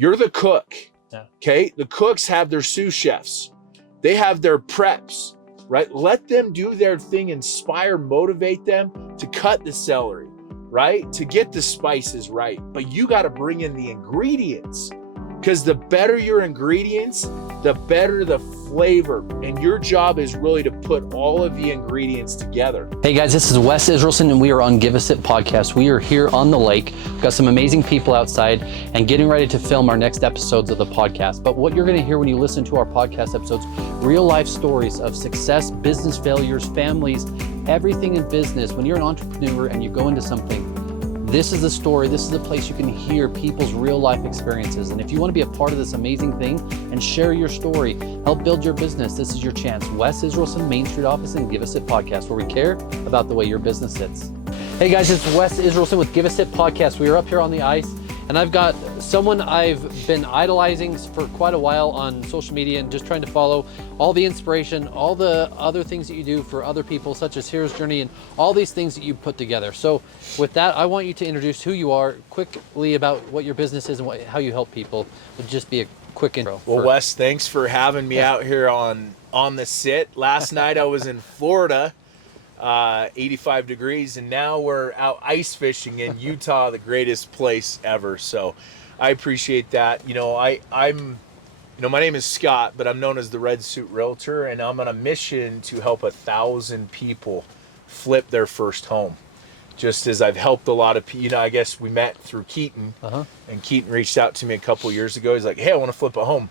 You're the cook. Yeah. Okay. The cooks have their sous chefs. They have their preps, right? Let them do their thing, inspire, motivate them to cut the celery, right? To get the spices right. But you got to bring in the ingredients, because the better your ingredients, the better the flavor. And your job is really to put all of the ingredients together. Hey guys, this is Wes Israelson and we are on Give a Sip podcast. We are here on the lake. We've got some amazing people outside and getting ready to film our next episodes of the podcast. But what you're going to hear when you listen to our podcast episodes, real life stories of success, business failures, families, everything in business. When you're an entrepreneur and you go into something, this is the story. This is the place you can hear people's real life experiences. And if you want to be a part of this amazing thing and share your story, help build your business, this is your chance. Wes Israelson, Main Street office, and Give a Sip podcast, where we care about the way your business sits. Hey guys, it's Wes Israelson with Give a Sip podcast. We are up here on the ice, and I've got someone I've been idolizing for quite a while on social media and just trying to follow all the inspiration, all the other things that you do for other people, such as Hero's Journey and all these things that you put together. So with that, I want you to introduce who you are quickly, about what your business is and how you help people. Would just be a quick intro. Well, Wes, thanks for having me out here on the sit. Last night I was in Florida, 85 degrees, and now we're out ice fishing in Utah, the greatest place ever. So I appreciate that. My name is Scott, but I'm known as the Red Suit Realtor, and I'm on a mission to help 1,000 people flip their first home. Just as I've helped a lot of people, I guess we met through Keaton, and Keaton reached out to me a couple years ago. He's like, hey, I want to flip a home.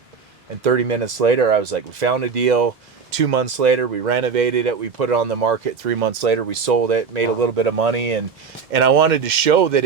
And 30 minutes later, I was like, we found a deal. 2 months later, we renovated it. We put it on the market. 3 months later, we sold it, made a little bit of money. And I wanted to show that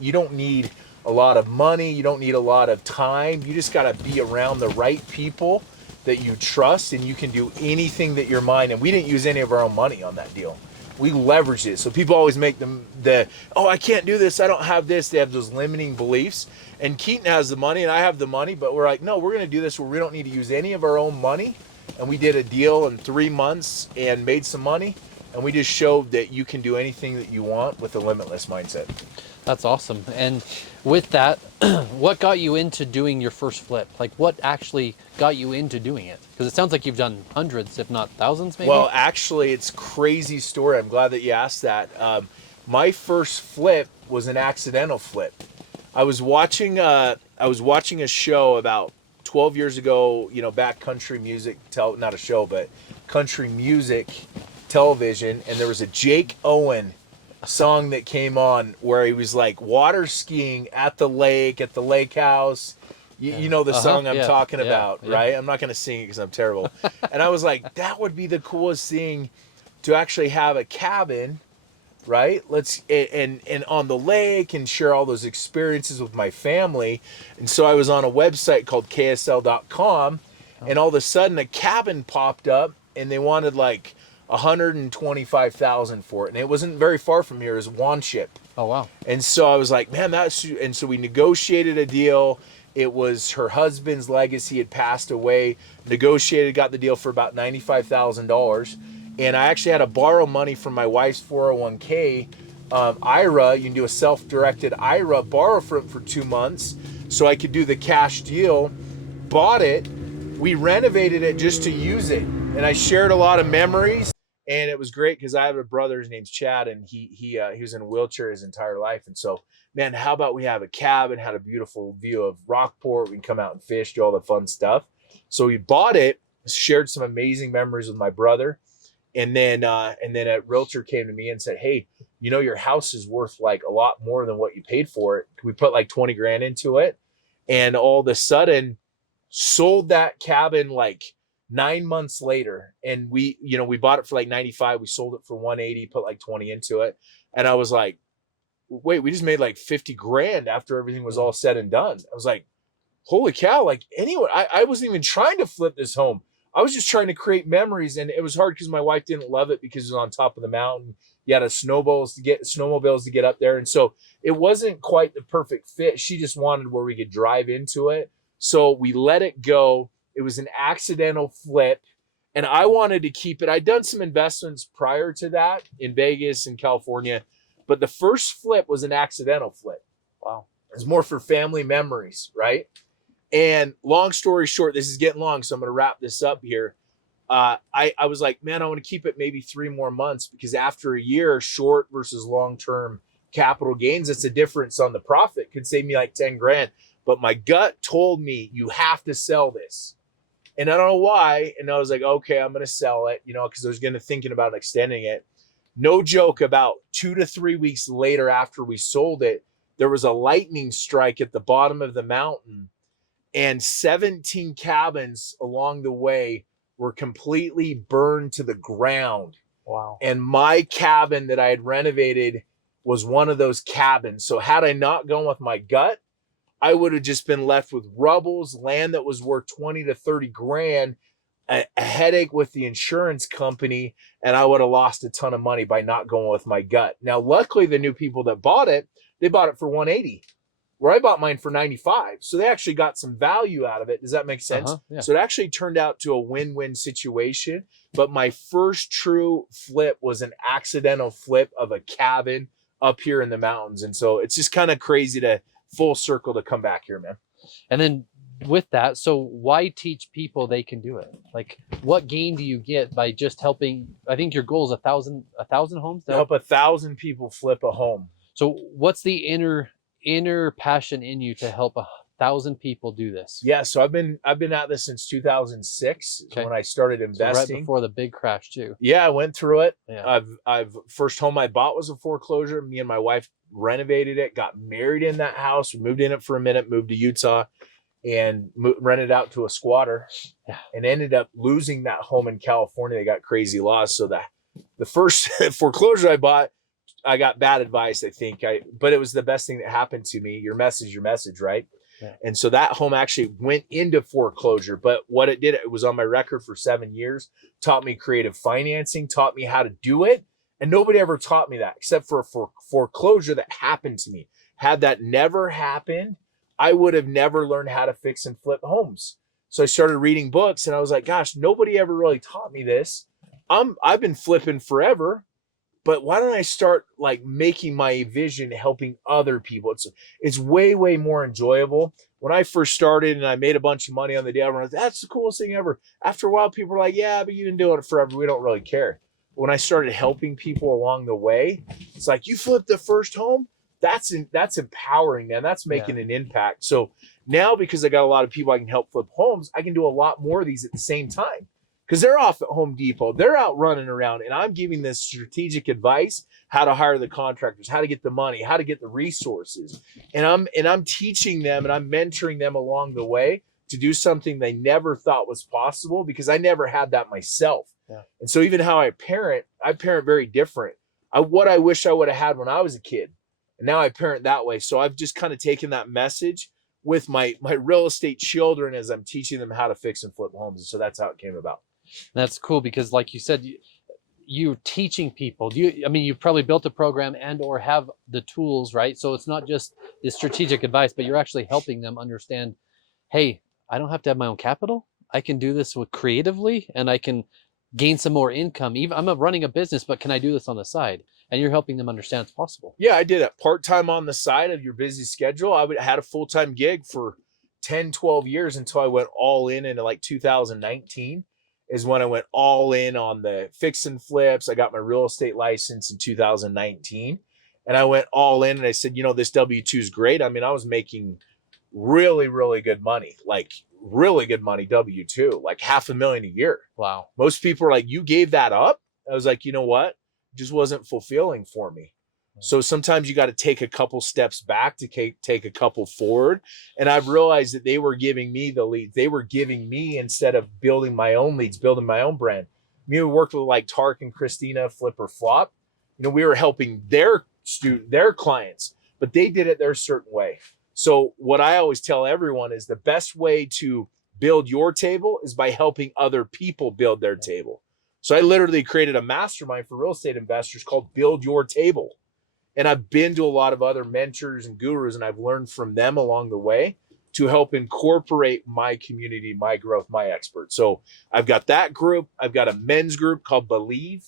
you don't need a lot of money. You don't need a lot of time. You just got to be around the right people that you trust, and you can do anything that your mind. And we didn't use any of our own money on that deal. We leveraged it. So people always make I can't do this. I don't have this. They have those limiting beliefs. And Keaton has the money and I have the money, but we're like, no, we're going to do this where we don't need to use any of our own money. And we did a deal in 3 months and made some money. And we just showed that you can do anything that you want with a limitless mindset. That's awesome. And with that, what got you into doing your first flip? Like, what actually got you into doing it? Because it sounds like you've done hundreds, if not thousands, maybe. Well, actually, it's a crazy story. I'm glad that you asked that. My first flip was an accidental flip. I was watching a show about 12 years ago, back country music, not a show, but country music television. And there was a Jake Owen song that came on where he was like water skiing at the lake house. You know the song I'm talking about, right? I'm not going to sing it because I'm terrible. And I was like, that would be the coolest thing, to actually have a cabin, right? And on the lake, and share all those experiences with my family. And so I was on a website called ksl.com, and all of a sudden a cabin popped up, and they wanted like $125,000 for it, and it wasn't very far from here. It was Wanship. Oh wow! And so I was like, man, and so we negotiated a deal. It was her husband's legacy had passed away. Negotiated, got the deal for about $95,000, and I actually had to borrow money from my wife's 401k IRA. You can do a self-directed IRA, borrow from it for 2 months, so I could do the cash deal. Bought it. We renovated it just to use it, and I shared a lot of memories. And it was great because I have a brother, his name's Chad, and he was in a wheelchair his entire life. And so, man, how about we have a cabin, had a beautiful view of Rockport. We can come out and fish, do all the fun stuff. So we bought it, shared some amazing memories with my brother. And then a realtor came to me and said, hey, your house is worth like a lot more than what you paid for it. We put like 20 grand into it. And all of a sudden sold that cabin like 9 months later, and we bought it for like 95. We sold it for 180, put like 20 into it. And I was like, wait, we just made like 50 grand after everything was all said and done. I was like, holy cow. Like anyone, I wasn't even trying to flip this home. I was just trying to create memories. And it was hard because my wife didn't love it because it was on top of the mountain. You had snowmobiles to get up there. And so it wasn't quite the perfect fit. She just wanted where we could drive into it. So we let it go. It was an accidental flip, and I wanted to keep it. I'd done some investments prior to that in Vegas and California, but the first flip was an accidental flip. Wow. It was more for family memories, right? And long story short, this is getting long, so I'm going to wrap this up here. I was like, man, I want to keep it maybe 3 more months, because after a year, short versus long-term capital gains, it's a difference on the profit. Could save me like 10 grand. But my gut told me, you have to sell this. And I don't know why. And I was like, okay, I'm going to sell it, because I was going to thinking about extending it. No joke, about 2 to 3 weeks later after we sold it, there was a lightning strike at the bottom of the mountain, and 17 cabins along the way were completely burned to the ground. Wow. And my cabin that I had renovated was one of those cabins. So had I not gone with my gut, I would have just been left with rubbles, land that was worth 20 to 30 grand, a headache with the insurance company, and I would have lost a ton of money by not going with my gut. Now, luckily, the new people that bought it, they bought it for 180, where I bought mine for 95. So they actually got some value out of it. Does that make sense? Yeah. So it actually turned out to a win-win situation. But my first true flip was an accidental flip of a cabin up here in the mountains. And so it's just kind of crazy to full circle to come back here, man. And then with that, so why teach people they can do it? Like, what gain do you get by just helping? I think your goal is 1,000 homes To help 1,000 people flip a home. So what's the inner passion in you to help 1,000 people do this? Yeah, so I've been at this since 2006, Okay. when I started investing. So right before the big crash too. Yeah, I went through it. Yeah. I've first home I bought was a foreclosure. Me and my wife renovated it, got married in that house. We moved in it for a minute, moved to Utah, and rented out to a squatter. Yeah. And ended up losing that home in California. They got crazy laws. So the first foreclosure I bought, I got bad advice, I think. But it was the best thing that happened to me. Your message, right? Yeah. And so that home actually went into foreclosure. But what it did, it was on my record for 7 years, taught me creative financing, taught me how to do it. And nobody ever taught me that, except for foreclosure that happened to me. Had that never happened, I would have never learned how to fix and flip homes. So I started reading books, and I was like, gosh, nobody ever really taught me this. I've been flipping forever, but why don't I start like making my vision helping other people? It's way, way more enjoyable. When I first started and I made a bunch of money on the deal, I was like, that's the coolest thing ever. After a while, people were like, yeah, but you've been doing it forever. We don't really care. When I started helping people along the way, it's like, you flipped the first home. That's empowering, man. That's making an impact. So now, because I got a lot of people I can help flip homes, I can do a lot more of these at the same time, because they're off at Home Depot. They're out running around, and I'm giving this strategic advice, how to hire the contractors, how to get the money, how to get the resources. And I'm teaching them, and I'm mentoring them along the way to do something they never thought was possible, because I never had that myself. Yeah. And so even how I parent very different. What I wish I would have had when I was a kid. And now I parent that way. So I've just kind of taken that message with my real estate children as I'm teaching them how to fix and flip homes. And so that's how it came about. That's cool, because like you said, you're teaching people. You've probably built a program and or have the tools, right? So it's not just the strategic advice, but you're actually helping them understand, hey, I don't have to have my own capital. I can do this creatively, and I can gain some more income. Even I'm running a business, but can I do this on the side? And you're helping them understand it's possible. Yeah, I did it part-time on the side of your busy schedule. I had a full-time gig for 10, 12 years until I went all in like 2019 is when I went all in on the fix and flips. I got my real estate license in 2019, and I went all in, and I said, this W-2 is great. I mean, I was making really, really good money, like really good money W-2, like $500,000 a year. Wow. Most people are like, you gave that up? I was like, you know what? It just wasn't fulfilling for me. So sometimes you got to take a couple steps back to take a couple forward. And I've realized that they were giving me the leads. They were giving me, instead of building my own leads, building my own brand. We worked with like Tark and Christina, Flip or Flop. We were helping their clients, but they did it their certain way. So what I always tell everyone is the best way to build your table is by helping other people build their table. So I literally created a mastermind for real estate investors called Build Your Table. And I've been to a lot of other mentors and gurus, and I've learned from them along the way to help incorporate my community, my growth, my experts. So I've got that group. I've got a men's group called Believe.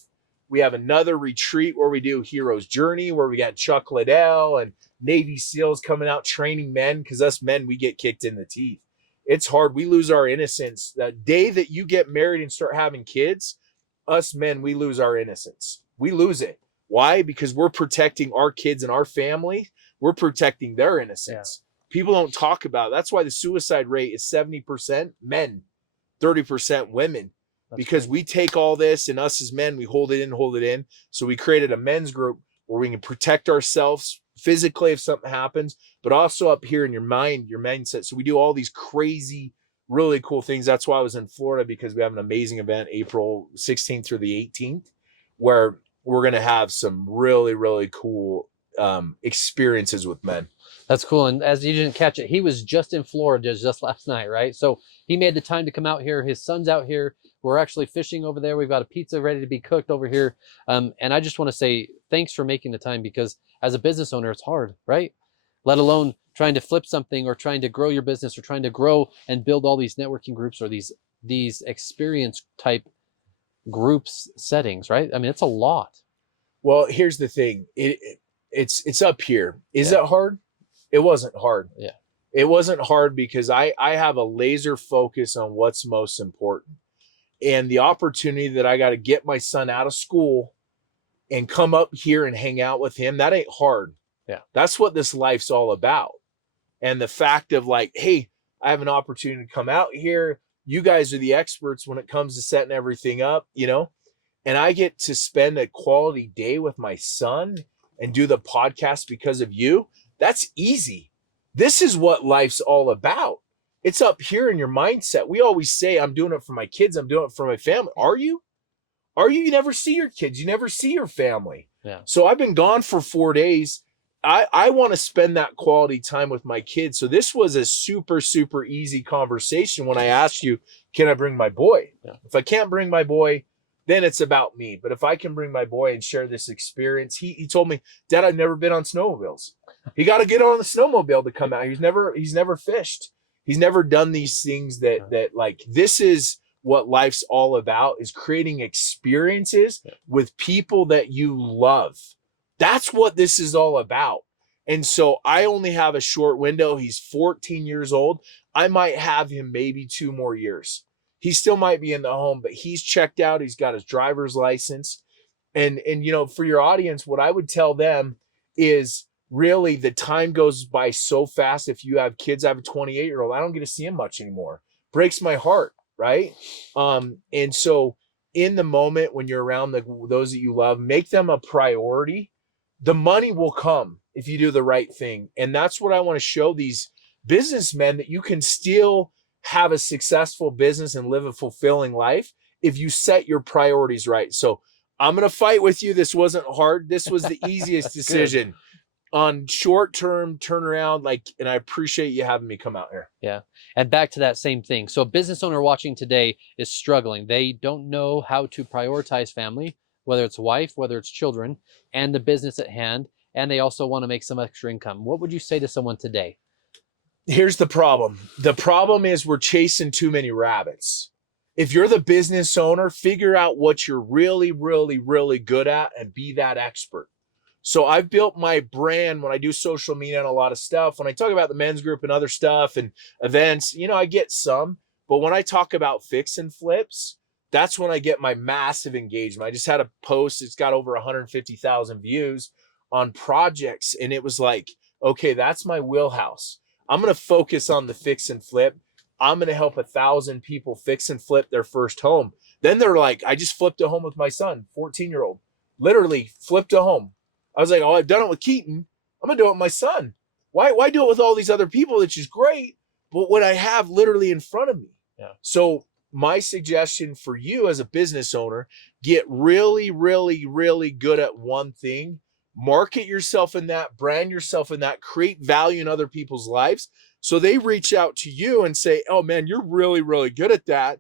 We have another retreat where we do Hero's Journey, where we got Chuck Liddell and Navy SEALs coming out training men, because us men, we get kicked in the teeth. It's hard. We lose our innocence. The day that you get married and start having kids, us men, we lose our innocence. We lose it. Why? Because we're protecting our kids and our family. We're protecting their innocence. People don't talk about it. That's why the suicide rate is 70% men, 30% women. Because we take all this, and us as men, we hold it in. So we created a men's group where we can protect ourselves physically if something happens, but also up here in your mind, your mindset. So we do all these crazy, really cool things. That's why I was in Florida, because we have an amazing event April 16th through the 18th, where we're going to have some really, really cool experiences with men. That's cool. And as you didn't catch it, he was just in Florida just last night, right? So he made the time to come out here. His son's out here. We're actually fishing over there. We've got a pizza ready to be cooked over here. And I just want to say thanks for making the time, because as a business owner, it's hard, right? Let alone trying to flip something or trying to grow your business or trying to grow and build all these networking groups or these experience type groups settings, right? I mean, it's a lot. Well, here's the thing. It's up here. Is it hard? It wasn't hard. Yeah. It wasn't hard because I have a laser focus on what's most important. And the opportunity that I got to get my son out of school and come up here and hang out with him, that ain't hard. Yeah. That's what this life's all about. And the fact of like, hey, I have an opportunity to come out here. You guys are the experts when it comes to setting everything up, you know, and I get to spend a quality day with my son and do the podcast because of you. That's easy. This is what life's all about. It's up here in your mindset. We always say, I'm doing it for my kids. I'm doing it for my family. Are you? Are you? You never see your kids. You never see your family. Yeah. So I've been gone for 4 days. I want to spend that quality time with my kids. So this was a super, super easy conversation when I asked you, can I bring my boy? Yeah. If I can't bring my boy, then it's about me. But if I can bring my boy and share this experience, he told me, Dad, I've never been on snowmobiles. He got to get on the snowmobile to come out. He's never fished. He's never done these things that like, this is what life's all about, is creating experiences with people that you love. That's what this is all about. And so I only have a short window. He's 14 years old. I might have him maybe 2 more years. He still might be in the home, but he's checked out. He's got his driver's license. And you know, for your audience, what I would tell them is, really, the time goes by so fast. If you have kids, I have a 28-year-old. I don't get to see him much anymore. Breaks my heart, right? And so in the moment when you're around those that you love, make them a priority. The money will come if you do the right thing. And that's what I want to show these businessmen, that you can still have a successful business and live a fulfilling life if you set your priorities right. So I'm going to fight with you. This wasn't hard. This was the easiest decision. On short-term turnaround, and I appreciate you having me come out here. Yeah. And back to that same thing. So a business owner watching today is struggling. They don't know how to prioritize family, whether it's wife, whether it's children, and the business at hand. And they also want to make some extra income. What would you say to someone today? Here's the problem. The problem is we're chasing too many rabbits. If you're the business owner, figure out what you're really, really, really good at and be that expert. So I've built my brand when I do social media and a lot of stuff. When I talk about the men's group and other stuff and events, you know, I get some. But when I talk about fix and flips, that's when I get my massive engagement. I just had a post. It's got over 150,000 views on projects. And it was like, okay, that's my wheelhouse. I'm going to focus on the fix and flip. I'm going to help 1,000 people fix and flip their first home. Then they're like, I just flipped a home with my son, 14-year-old, literally flipped a home. I was like, oh, I've done it with Keaton. I'm going to do it with my son. Why do it with all these other people, which is great, but what I have literally in front of me. Yeah. So my suggestion for you as a business owner, get really, really, really good at one thing. Market yourself in that, brand yourself in that, create value in other people's lives. So they reach out to you and say, oh man, you're really, really good at that.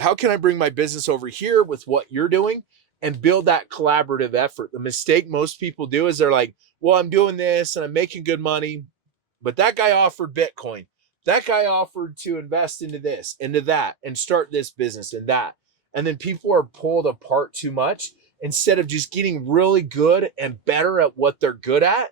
How can I bring my business over here with what you're doing? And build that collaborative effort. The mistake most people do is they're like, well, I'm doing this and I'm making good money, but that guy offered Bitcoin. That guy offered to invest into this, into that, and start this business and that. And then people are pulled apart too much instead of just getting really good and better at what they're good at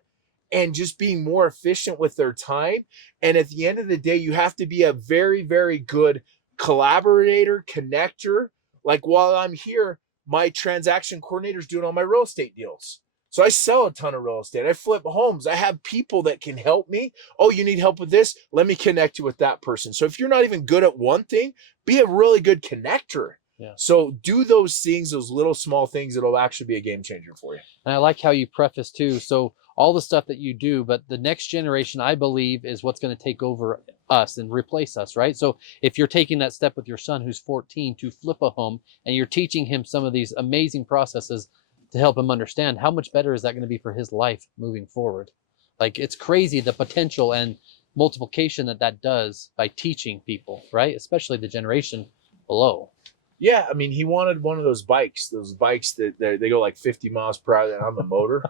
and just being more efficient with their time. And at the end of the day, you have to be a very, very good collaborator, connector. Like while I'm here, my transaction coordinator's doing all my real estate deals. So I sell a ton of real estate. I flip homes. I have people that can help me. Oh, you need help with this? Let me connect you with that person. So if you're not even good at one thing, be a really good connector. Yeah. So do those things, those little small things, it'll actually be a game changer for you. And I like how you preface too. So all the stuff that you do, but the next generation, I believe, is what's going to take over us and replace us, right? So if you're taking that step with your son who's 14 to flip a home and you're teaching him some of these amazing processes to help him understand, how much better is that going to be for his life moving forward? Like, it's crazy the potential and multiplication that does by teaching people, right? Especially the generation below. Yeah, I mean, he wanted one of those bikes that they go like 50 miles per hour on the motor.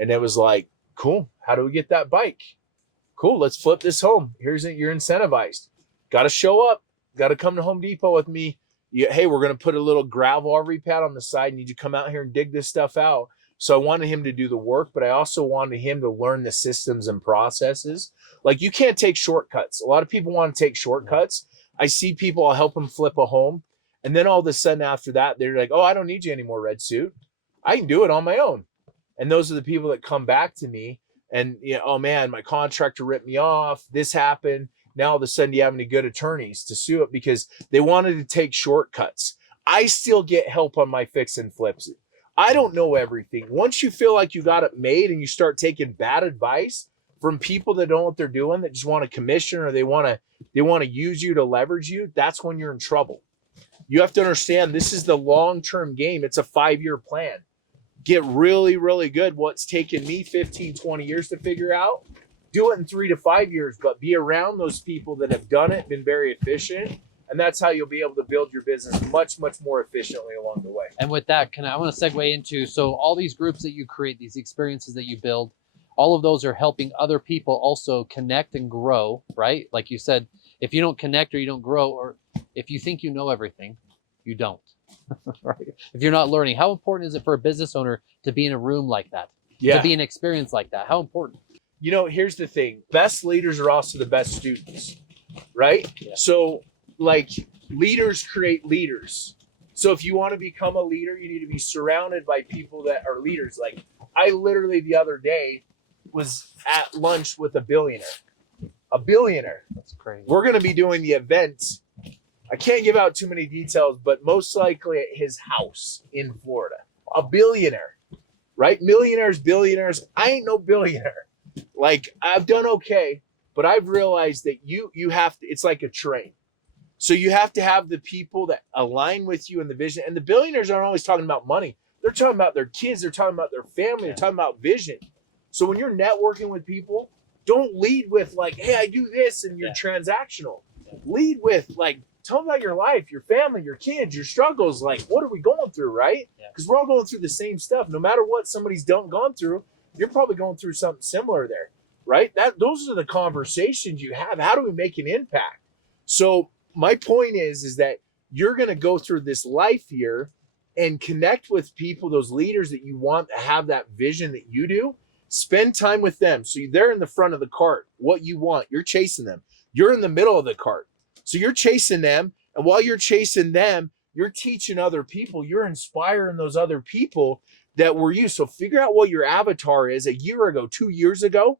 And it was like, cool, how do we get that bike? Cool, let's flip this home. You're incentivized. Got to show up. Got to come to Home Depot with me. Hey, we're going to put a little gravel RV pad on the side. Need you to come out here and dig this stuff out. So I wanted him to do the work, but I also wanted him to learn the systems and processes. Like, you can't take shortcuts. A lot of people want to take shortcuts. I see people, I'll help them flip a home. And then all of a sudden after that, they're like, oh, I don't need you anymore, Red Suit. I can do it on my own. And those are the people that come back to me and, oh man, my contractor ripped me off. This happened. Now all of a sudden, do you have any good attorneys to sue it? Because they wanted to take shortcuts. I still get help on my fix and flips. I don't know everything. Once you feel like you got it made and you start taking bad advice from people that don't know what they're doing, that just want a commission or they want to use you to leverage you, that's when you're in trouble. You have to understand this is the long-term game. It's a 5-year plan. Get really, really good. What's taken me 15, 20 years to figure out, do it in 3 to 5 years, but be around those people that have done it, been very efficient. And that's how you'll be able to build your business much, much more efficiently along the way. And with that, I want to segue into, so all these groups that you create, these experiences that you build, all of those are helping other people also connect and grow, right? Like you said, if you don't connect or you don't grow, or if you think you know everything, you don't. Right? If you're not learning, how important is it for a business owner to be in a room like that? Yeah. To be an experience like that? How important? Here's the thing. Best leaders are also the best students, right? Yeah. So like leaders create leaders. So if you want to become a leader, you need to be surrounded by people that are leaders. Like I literally the other day was at lunch with a billionaire. That's crazy. We're going to be doing the event. I can't give out too many details, but most likely at his house in Florida. A billionaire, right? Millionaires, billionaires. I ain't no billionaire. Like I've done okay, but I've realized that you have to, it's like a train. So you have to have the people that align with you in the vision. And the billionaires aren't always talking about money. They're talking about their kids. They're talking about their family. They're talking about vision. So when you're networking with people, don't lead with like, hey, I do this and you're transactional. Lead with like, tell them about your life, your family, your kids, your struggles. Like, what are we going through, right? Because we're all going through the same stuff. No matter what somebody's gone through, you're probably going through something similar there, right? Those are the conversations you have. How do we make an impact? So my point is that you're going to go through this life here and connect with people, those leaders that you want to have that vision that you do. Spend time with them. So they're in the front of the cart. What you want, you're chasing them. You're in the middle of the cart. So you're chasing them. And while you're chasing them, you're teaching other people. You're inspiring those other people that were you. So figure out what your avatar is a year ago, 2 years ago.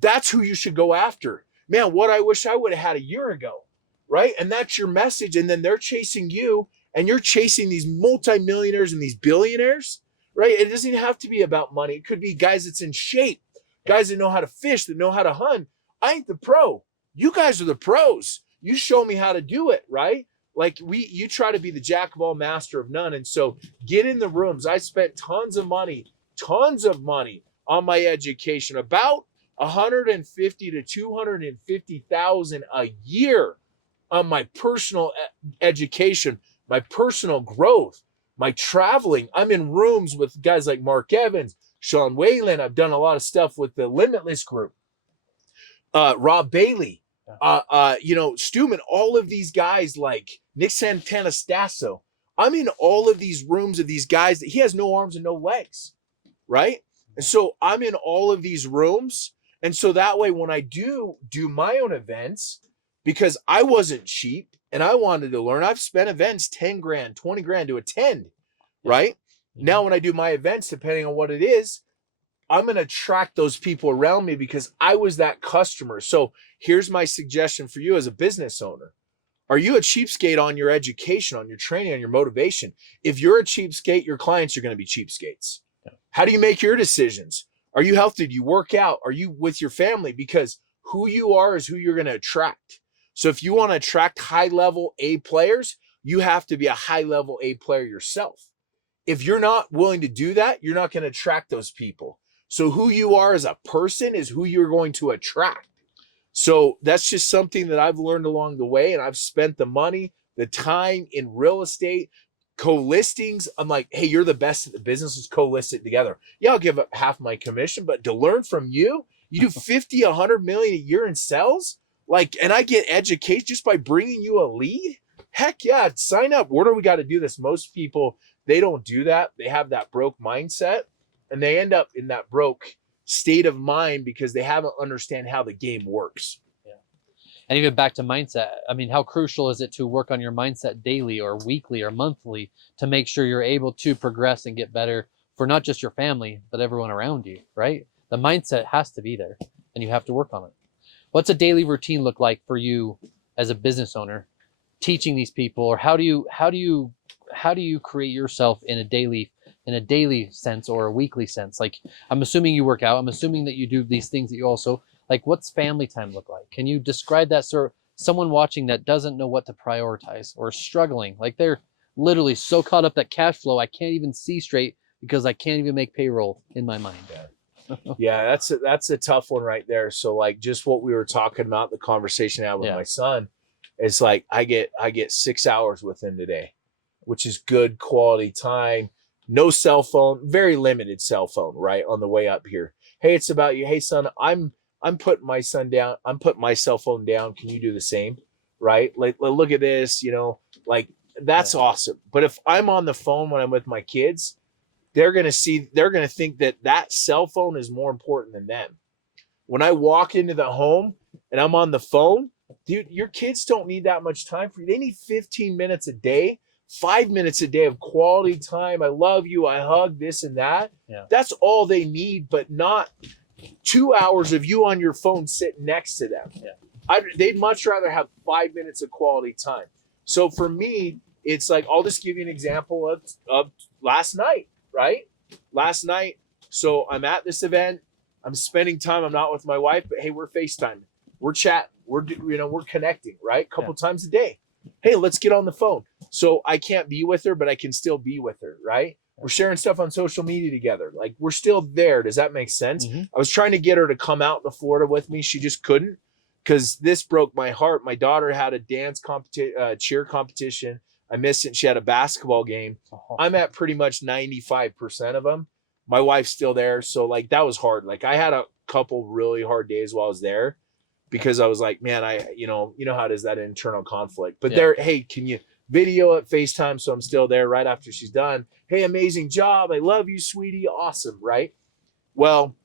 That's who you should go after. Man, what I wish I would have had a year ago, right? And that's your message. And then they're chasing you and you're chasing these multimillionaires and these billionaires, right? It doesn't even have to be about money. It could be guys that's in shape, guys that know how to fish, that know how to hunt. I ain't the pro. You guys are the pros. You show me how to do it, right? Like you try to be the jack of all, master of none. And so get in the rooms. I spent tons of money on my education, about 150 to 250,000 a year on my personal education, my personal growth, my traveling. I'm in rooms with guys like Mark Evans, Sean Whalen. I've done a lot of stuff with the Limitless group, Rob Bailey, Stuman, all of these guys like Nick Santanastasso. I'm in all of these rooms of these guys that he has no arms and no legs, right? And so I'm in all of these rooms. And so that way, when I do my own events, because I wasn't cheap and I wanted to learn, I've spent events 10 grand, 20 grand to attend, right? Now, when I do my events, depending on what it is, I'm going to attract those people around me because I was that customer. So here's my suggestion for you as a business owner. Are you a cheapskate on your education, on your training, on your motivation? If you're a cheapskate, your clients are going to be cheapskates. Yeah. How do you make your decisions? Are you healthy? Do you work out? Are you with your family? Because who you are is who you're going to attract. So if you want to attract high-level A players, you have to be a high-level A player yourself. If you're not willing to do that, you're not going to attract those people. So who you are as a person is who you're going to attract. So that's just something that I've learned along the way, and I've spent the money, the time in real estate, co-listings. I'm like, hey, you're the best at the business. Let's co-list it together. Yeah, I'll give up half my commission, but to learn from you, you do 50, 100 million a year in sales, like, and I get education just by bringing you a lead. Heck yeah, sign up. Where do we got to do this? Most people, they don't do that. They have that broke mindset, and they end up in that broke state of mind because they haven't understand how the game works. Yeah. And even back to mindset, I mean, how crucial is it to work on your mindset daily or weekly or monthly to make sure you're able to progress and get better for not just your family, but everyone around you, right? The mindset has to be there and you have to work on it. What's a daily routine look like for you as a business owner, teaching these people, or how do you create yourself in a daily sense or a weekly sense? Like, I'm assuming you work out. I'm assuming that you do these things that you also like. What's family time look like? Can you describe that? So someone watching that doesn't know what to prioritize or struggling, like they're literally so caught up that cash flow, I can't even see straight because I can't even make payroll in my mind. Yeah, that's a tough one right there. So like just what we were talking about, the conversation I had with my son, it's like I get 6 hours with him today, which is good quality time. No cell phone, very limited cell phone, right? On the way up here. Hey, it's about you. Hey, son, I'm putting my son down. I'm putting my cell phone down. Can you do the same? Right? Like, look at this, like that's awesome. But if I'm on the phone when I'm with my kids, they're going to think that cell phone is more important than them. When I walk into the home and I'm on the phone, dude, your kids don't need that much time for you. They need 15 minutes a day. 5 minutes a day of quality time. I love you. I hug this and that. Yeah. That's all they need, but not 2 hours of you on your phone sitting next to them. Yeah. They'd much rather have 5 minutes of quality time. So for me, it's like, I'll just give you an example of last night, right? Last night. So I'm at this event. I'm spending time. I'm not with my wife, but hey, we're FaceTiming. We're chatting. We're connecting, right? A couple times a day. Hey, let's get on the phone. So I can't be with her, but I can still be with her, right? We're sharing stuff on social media together. Like, we're still there. Does that make sense? Mm-hmm. I was trying to get her to come out to Florida with me. She just couldn't because this broke my heart. My daughter had a dance cheer competition. I missed it. She had a basketball game. I'm at pretty much 95% of them. My wife's still there. So, like, that was hard. Like, I had a couple really hard days while I was there. Because I was like, man, you know how it is, that internal conflict. But hey, can you video it, FaceTime? So I'm still there right after she's done. Hey, amazing job. I love you, sweetie. Awesome, right? Well,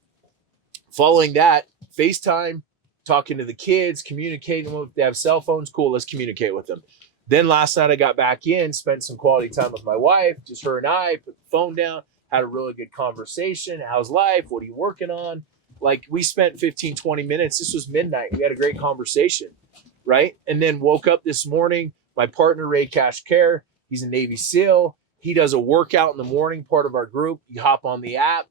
following that, FaceTime, talking to the kids, communicating with them. If they have cell phones, cool, let's communicate with them. Then last night I got back in, spent some quality time with my wife, just her and I, put the phone down, had a really good conversation. How's life? What are you working on? Like, we spent 15, 20 minutes. This was midnight. We had a great conversation, right? And then woke up this morning. My partner, Ray Cash Care, he's a Navy SEAL. He does a workout in the morning, part of our group. You hop on the app.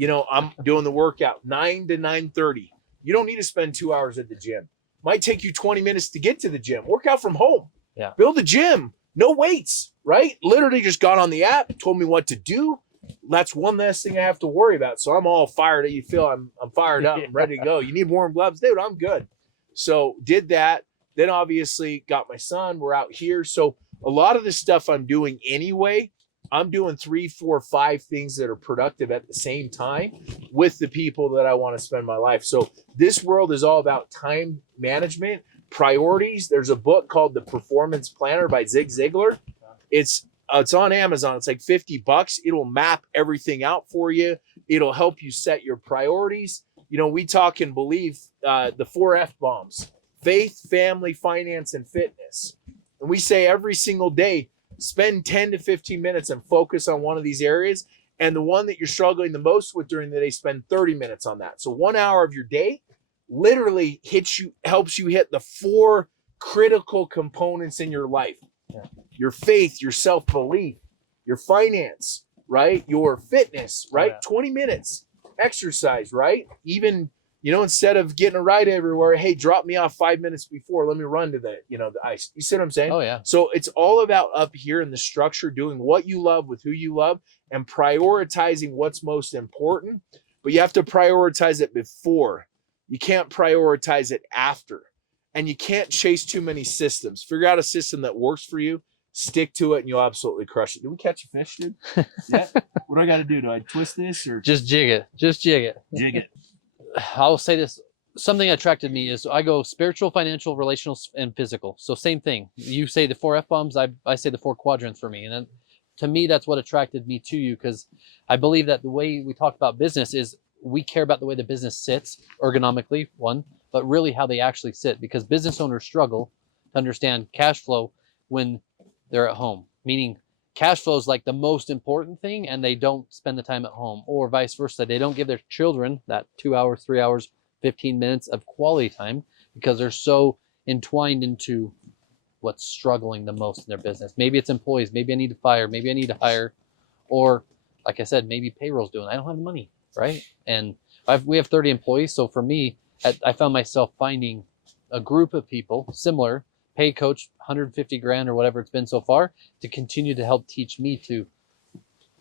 I'm doing the workout 9 to 9:30. You don't need to spend 2 hours at the gym. Might take you 20 minutes to get to the gym. Work out from home. Yeah. Build a gym. No weights, right? Literally just got on the app, told me what to do. That's one less thing I have to worry about. So I'm all fired. You feel I'm fired up. I'm ready to go. You need warm gloves? Dude, I'm good. So did that. Then obviously got my son. We're out here. So a lot of the stuff I'm doing anyway, I'm doing 3, 4, 5 things that are productive at the same time with the people that I want to spend my life. So this world is all about time management, priorities. There's a book called The Performance Planner by Zig Ziglar. It's on Amazon. It's like $50. It'll map everything out for you. It'll help you set your priorities. You know, we talk and believe the 4 F bombs: faith, family, finance, and fitness. And we say every single day, spend 10 to 15 minutes and focus on one of these areas. And the one that you're struggling the most with during the day, spend 30 minutes on that. So 1 hour of your day literally helps you hit the 4 critical components in your life: your faith, your self-belief, your finance, right? Your fitness, right? Oh, yeah. 20 minutes exercise, right? Even, you know, instead of getting a ride everywhere, hey, drop me off 5 minutes before, let me run to the, you know, the ice. You see what I'm saying? Oh, yeah. So it's all about up here in the structure, doing what you love with who you love and prioritizing what's most important. But you have to prioritize it before. You can't prioritize it after. And you can't chase too many systems. Figure out a system that works for you, stick to it, and you'll absolutely crush it. Did we catch a fish, dude? Yeah. What do I got to do? Do I twist this or Just jig it. Just jig it. jig it? I'll say this. Something that attracted me is I go spiritual, financial, relational, and physical. So same thing. You say the 4 F-bombs, I say the 4 quadrants for me. And then, to me, that's what attracted me to you, because I believe that the way we talk about business is we care about the way the business sits ergonomically, one, but really how they actually sit, because business owners struggle to understand cash flow when they're at home, meaning cash flow is like the most important thing and they don't spend the time at home, or vice versa. They don't give their children that 2 hours, 3 hours, 15 minutes of quality time because they're so entwined into what's struggling the most in their business. Maybe it's employees. Maybe I need to fire. Maybe I need to hire. Or like I said, maybe payroll's doing. I don't have the money, right? And we have 30 employees. So for me, I found myself finding a group of people similar, pay coach 150 grand or whatever it's been so far, to continue to help teach me to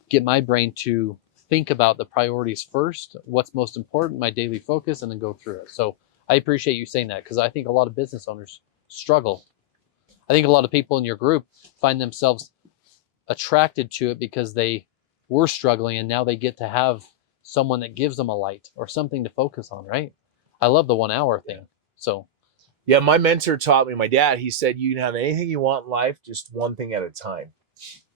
get my brain to think about the priorities first, what's most important, my daily focus, and then go through it. So I appreciate you saying that, because I think a lot of business owners struggle. I think a lot of people in your group find themselves attracted to it because they were struggling and now they get to have someone that gives them a light or something to focus on, right? I love the 1 hour thing. So Yeah, my mentor taught me, my dad, he said, you can have anything you want in life, just one thing at a time.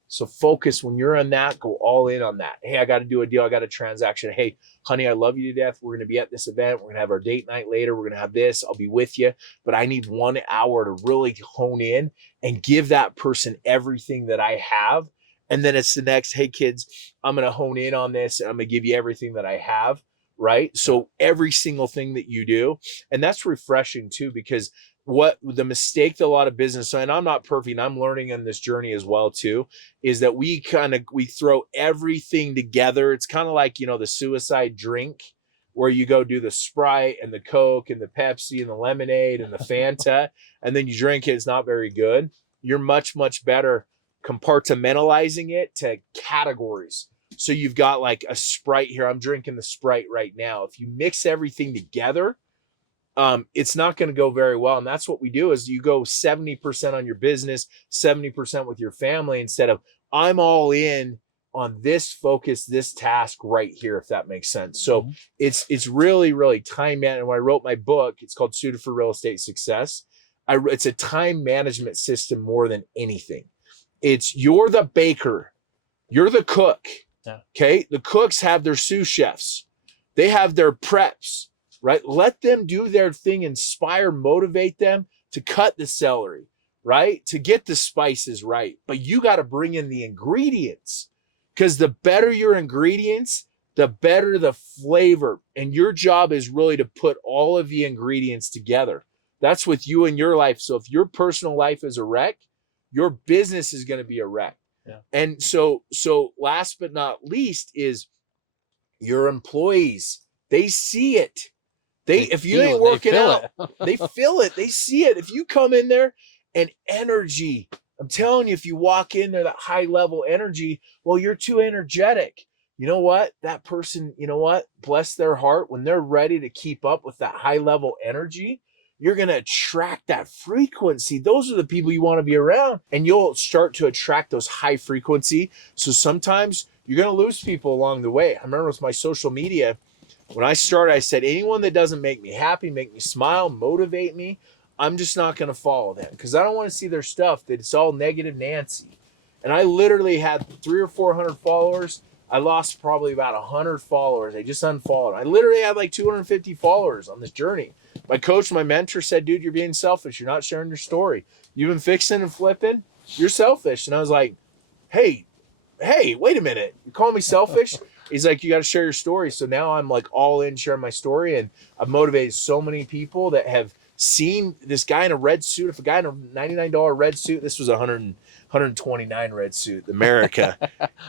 So focus when you're on that, go all in on that. Hey, I got to do a deal. I got a transaction. Hey, honey, I love you to death. We're going to be at this event. We're going to have our date night later. We're going to have this. I'll be with you. But I need 1 hour to really hone in and give that person everything that I have. And then it's the next, hey, kids, I'm going to hone in on this and I'm going to give you everything that I have. Right. So every single thing that you do. And that's refreshing too, because what the mistake that a lot of business, and I'm not perfect, I'm learning on this journey as well too, is that we throw everything together. It's kind of like, you know, the suicide drink where you go do the Sprite and the Coke and the Pepsi and the lemonade and the Fanta, and then you drink it. It's not very good. You're much, much better compartmentalizing it to categories. So you've got like a Sprite here. I'm drinking the Sprite right now. If you mix everything together, it's not going to go very well. And that's what we do is you go 70% on your business, 70% with your family, instead of I'm all in on this focus, this task right here, if that makes sense. So it's really, really time management. When I wrote my book, it's called Suited for Real Estate Success. It's a time management system more than anything. It's you're the baker, you're the cook. Yeah. Okay. The cooks have their sous chefs. They have their preps, right? Let them do their thing, inspire, motivate them to cut the celery, right? To get the spices right. But you got to bring in the ingredients, because the better your ingredients, the better the flavor. And your job is really to put all of the ingredients together. That's with you and your life. So if your personal life is a wreck, your business is going to be a wreck. Yeah. And so last but not least is your employees. They see it. If you ain't working out, they feel it. They see it. If you come in there and energy, I'm telling you, if you walk in there, that high level energy, well, you're too energetic. You know what? That person, you know what? Bless their heart. When they're ready to keep up with that high level energy, you're going to attract that frequency. Those are the people you want to be around, and you'll start to attract those high frequency. So sometimes you're going to lose people along the way. I remember with my social media, when I started, I said, anyone that doesn't make me happy, make me smile, motivate me, I'm just not going to follow them, because I don't want to see their stuff that it's all negative Nancy. And I literally had 300 or 400 followers. I lost probably about 100 followers. I just unfollowed. I literally had like 250 followers on this journey. My coach, my mentor said, dude, you're being selfish. You're not sharing your story. You've been fixing and flipping. You're selfish. And I was like, hey, wait a minute. You call me selfish? He's like, you got to share your story. So now I'm like all in sharing my story. And I've motivated so many people that have seen this guy in a red suit. If a guy in a $99 red suit, this was 129 red suit, America.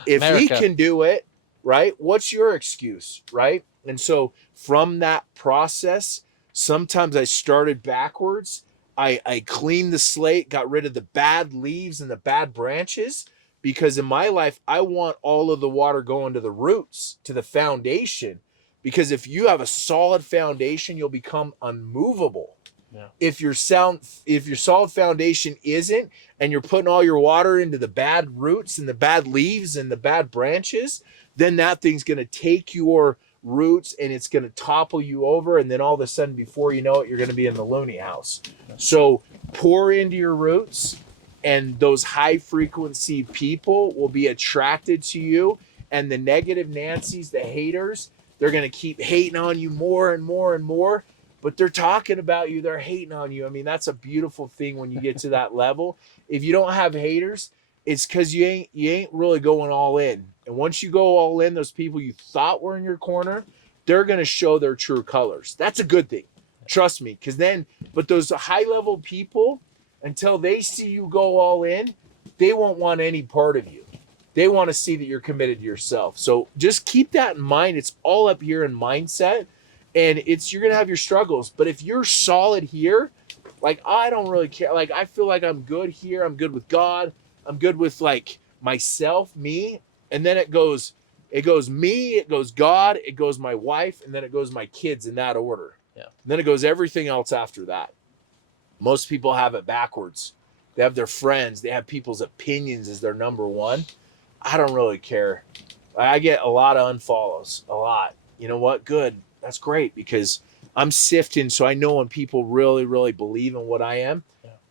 If he America. can do it, right? What's your excuse, right? And so from that process, sometimes I started backwards. I cleaned the slate, got rid of the bad leaves and the bad branches, because in my life, I want all of the water going to the roots, to the foundation. Because if you have a solid foundation, you'll become unmovable. Yeah. If your solid foundation isn't, and you're putting all your water into the bad roots and the bad leaves and the bad branches, then that thing's going to take your roots and it's going to topple you over. And then all of a sudden, before you know it, you're going to be in the loony house. So pour into your roots, and those high frequency people will be attracted to you. And the negative Nancy's, the haters, they're going to keep hating on you more and more and more. But they're talking about you. They're hating on you. I mean, that's a beautiful thing when you get to that level. If you don't have haters, it's because you ain't really going all in. And once you go all in, those people you thought were in your corner, they're going to show their true colors. That's a good thing. Trust me. But those high level people, until they see you go all in, they won't want any part of you. They want to see that you're committed to yourself. So just keep that in mind. It's all up here in mindset. And you're going to have your struggles. But if you're solid here, like, I don't really care. Like, I feel like I'm good here. I'm good with God. I'm good with like myself, me. And then it goes me, it goes God, it goes my wife, and then it goes my kids, in that order. Yeah. And then it goes everything else after that. Most people have it backwards. They have their friends. They have people's opinions as their number one. I don't really care. I get a lot of unfollows, a lot. You know what? Good. That's great, because I'm sifting. So I know when people really, really believe in what I am,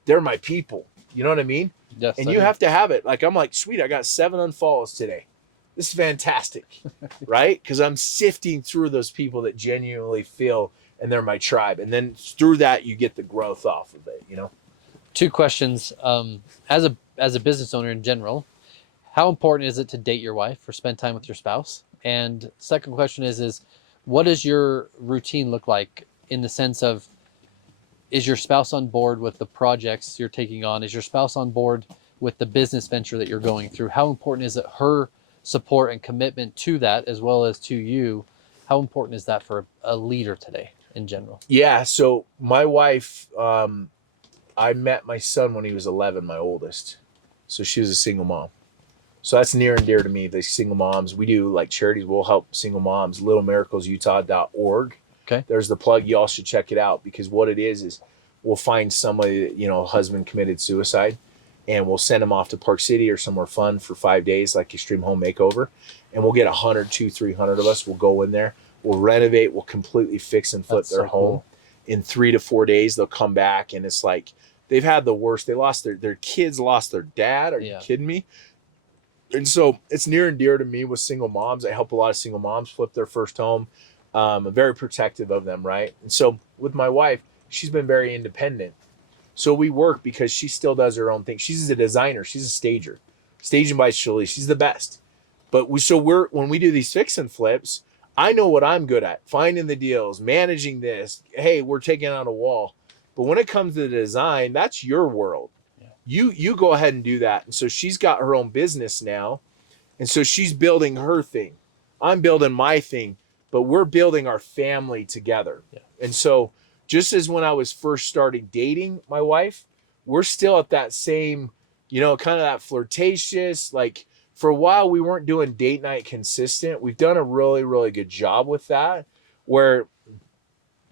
they're my people. You know what I mean? Yes. And you have to have it. Like, I'm like, sweet, I got 7 unfollows today. This is fantastic, right? Because I'm sifting through those people that genuinely feel, and they're my tribe. And then through that, you get the growth off of it, you know? 2 questions. As a business owner in general, how important is it to date your wife or spend time with your spouse? And second question is what does your routine look like, in the sense of, is your spouse on board with the projects you're taking on? Is your spouse on board with the business venture that you're going through? How important is it her support and commitment to that, as well as to you? How important is that for a leader today in general? Yeah. So my wife, I met my son when he was 11, my oldest. So she was a single mom. So that's near and dear to me, the single moms. We do like charities. We'll help single moms, littlemiraclesutah.org. Okay. There's the plug. You all should check it out, because what it is we'll find somebody that, a husband committed suicide, and we'll send them off to Park City or somewhere fun for 5 days, like Extreme Home Makeover. And we'll get 100, 200, 300 of us. We'll go in there. We'll renovate. We'll completely fix and flip their home. Cool. In 3 to 4 days, they'll come back, and it's like they've had the worst. They lost their kids, lost their dad. Are you kidding me? And so it's near and dear to me with single moms. I help a lot of single moms flip their first home. I'm very protective of them, right? And so with my wife, she's been very independent. So we work because she still does her own thing. She's a designer. She's a stager. Staging by Shirley. She's the best. But when we do these fix and flips, I know what I'm good at. Finding the deals, managing this. Hey, we're taking out a wall. But when it comes to the design, that's your world. You go ahead and do that. And so she's got her own business now. And so she's building her thing. I'm building my thing, but we're building our family together. Yeah. And so just as when I was first starting dating my wife, we're still at that same, kind of that flirtatious, like for a while we weren't doing date night consistent. We've done a really, really good job with that, where,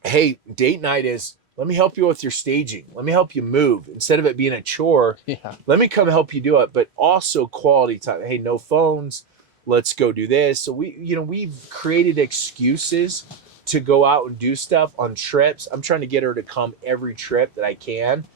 hey, date night is, let me help you with your staging. Let me help you move. Instead of it being a chore, let me come help you do it. But also quality time. Hey, no phones. Let's go do this. So we've created excuses to go out and do stuff on trips. I'm trying to get her to come every trip that I can.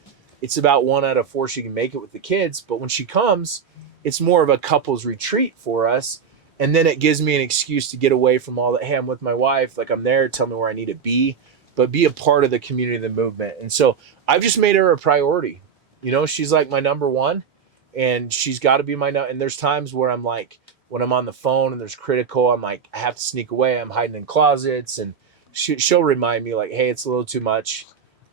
It's about 1 out of 4 she can make it with the kids. But when she comes, it's more of a couples retreat for us. And then it gives me an excuse to get away from all that. Hey, I'm with my wife. Like, I'm there. Tell me where I need to be, but be a part of the community, the movement. And so I've just made her a priority. You know, she's like my number one, and she's got to be my and there's times where I'm like, when I'm on the phone and there's critical, I'm like, I have to sneak away. I'm hiding in closets, and she'll remind me like, hey, it's a little too much.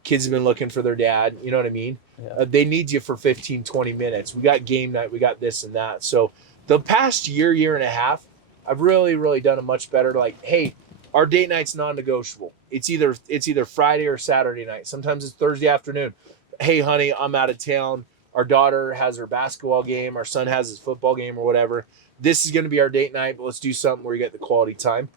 Kids have been looking for their dad. You know what I mean? Yeah. They need you for 15, 20 minutes. We got game night. We got this and that. So the past year and a half, I've really done a much better. Like, hey, our date night's non-negotiable. It's either Friday or Saturday night. Sometimes it's Thursday afternoon. Hey, honey, I'm out of town. Our daughter has her basketball game. Our son has his football game or whatever. This is going to be our date night, but let's do something where you get the quality time.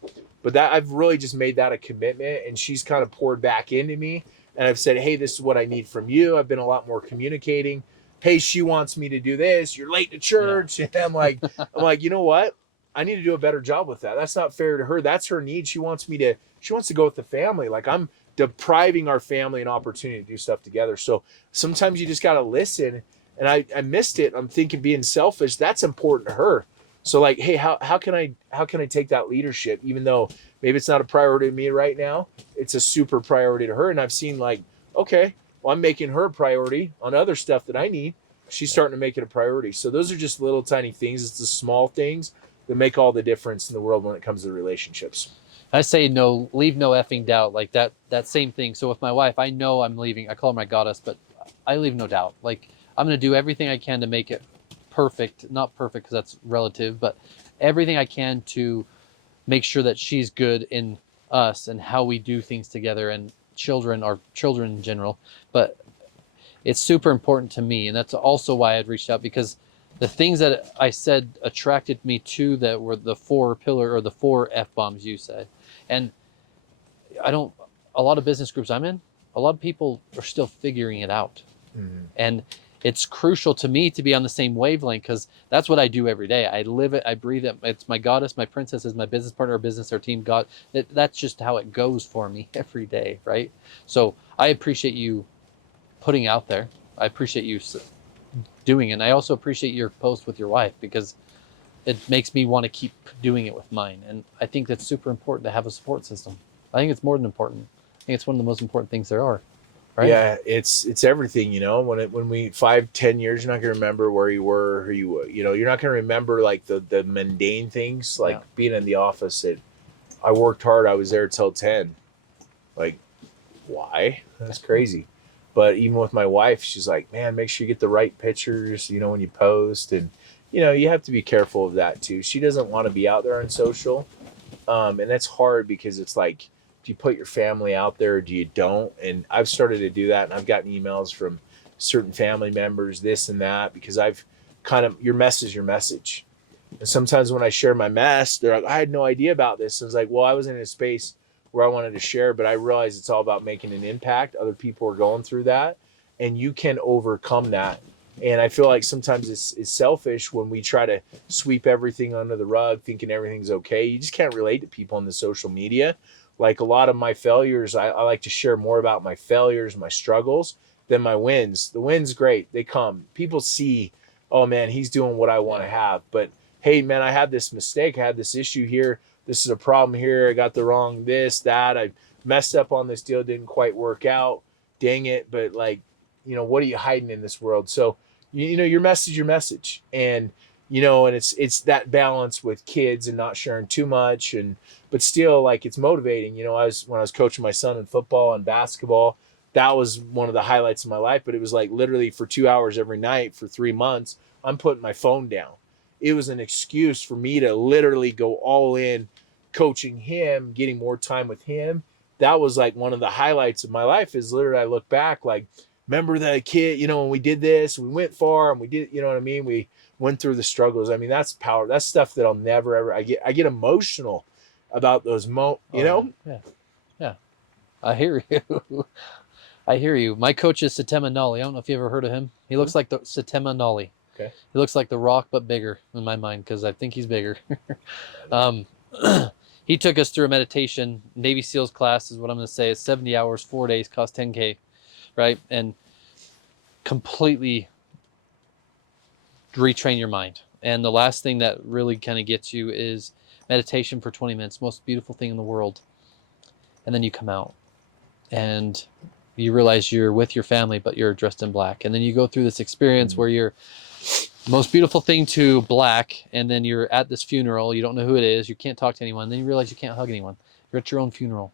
But that I've really just made that a commitment, and she's kind of poured back into me. And I've said, hey, this is what I need from you. I've been a lot more communicating. Hey, she wants me to do this. You're late to church. Yeah. And I'm like, you know what? I need to do a better job with that. That's not fair to her. That's her need. She wants to go with the family. Like, I'm depriving our family an opportunity to do stuff together. So sometimes you just got to listen. And I missed it. I'm thinking being selfish. That's important to her. So like, hey, how can I take that leadership, even though maybe it's not a priority to me right now, it's a super priority to her. And I've seen like, okay, well, I'm making her a priority on other stuff that I need. She's starting to make it a priority. So those are just little tiny things. It's the small things that make all the difference in the world when it comes to relationships. I say no, leave no effing doubt. Like that same thing. So with my wife, I know I'm leaving. I call her my goddess, but I leave no doubt. Like, I'm going to do everything I can to make it perfect. Not perfect because that's relative, but everything I can to make sure that she's good in us and how we do things together, and children in general. But it's super important to me, and that's also why I'd reached out, because the things that I said attracted me to that were the 4 pillar, or the 4 F-bombs you said. And a lot of business groups I'm in, a lot of people are still figuring it out. Mm-hmm. And it's crucial to me to be on the same wavelength, because that's what I do every day. I live it, I breathe it. It's my goddess, my princess is my business partner, our business, our team, God. That's just how it goes for me every day, right? So I appreciate you putting out there. I appreciate you doing it. And I also appreciate your post with your wife, because it makes me want to keep doing it with mine. And I think that's super important to have a support system. I think it's more than important. I think it's one of the most important things there are. Right? Yeah, it's everything, you know. When we 5-10 years, you're not gonna remember where you were, who you know, you're not gonna remember like the mundane things, like being in the office. I worked hard. I was there till 10. Like, why? That's crazy. But even with my wife, she's like, man, make sure you get the right pictures, you know, when you post, and you know, you have to be careful of that too. She doesn't want to be out there on social, and that's hard because it's like, do you put your family out there or do you don't? And I've started to do that, and I've gotten emails from certain family members, this and that, because I've kind of, your mess is your message. And sometimes when I share my mess, they're like, I had no idea about this. And it's like, well, I was in a space where I wanted to share, but I realized it's all about making an impact. Other people are going through that, and you can overcome that. And I feel like sometimes it's selfish when we try to sweep everything under the rug, thinking everything's okay. You just can't relate to people on the social media. Like, a lot of my failures, I like to share more about my failures, my struggles, than my wins. The wins, great. They come. People see, oh, man, he's doing what I want to have. But, hey, man, I had this mistake. I had this issue here. This is a problem here. I got the wrong this, that. I messed up on this deal. Didn't quite work out. Dang it. But, like, you know, what are you hiding in this world? So, you know, your message, your message. And, you know, and it's that balance with kids and not sharing too much, but still, like, it's motivating. You know, when I was coaching my son in football and basketball, that was one of the highlights of my life. But it was like literally for 2 hours every night for 3 months, I'm putting my phone down. It was an excuse for me to literally go all in, coaching him, getting more time with him. That was like one of the highlights of my life. Is literally, I look back like, remember that kid, you know, when we did this, we went far, and we did, you know what I mean? We went through the struggles. I mean, that's power. That's stuff that I'll never, ever, I get emotional about those you know? Yeah. Yeah. I hear you. I hear you. My coach is Satema Nolly. I don't know if you ever heard of him. He looks like the Satema Nolly. Okay. He looks like The Rock, but bigger in my mind, because I think he's bigger. He took us through a meditation, Navy SEALs class is what I'm going to say. It's 70 hours, 4 days, cost $10K, right? And completely retrain your mind. And the last thing that really kind of gets you is meditation for 20 minutes, most beautiful thing in the world. And then you come out and you realize you're with your family, but you're dressed in black. And then you go through this experience where you're most beautiful thing to black, and then you're at this funeral, you don't know who it is, you can't talk to anyone, then you realize you can't hug anyone. You're at your own funeral.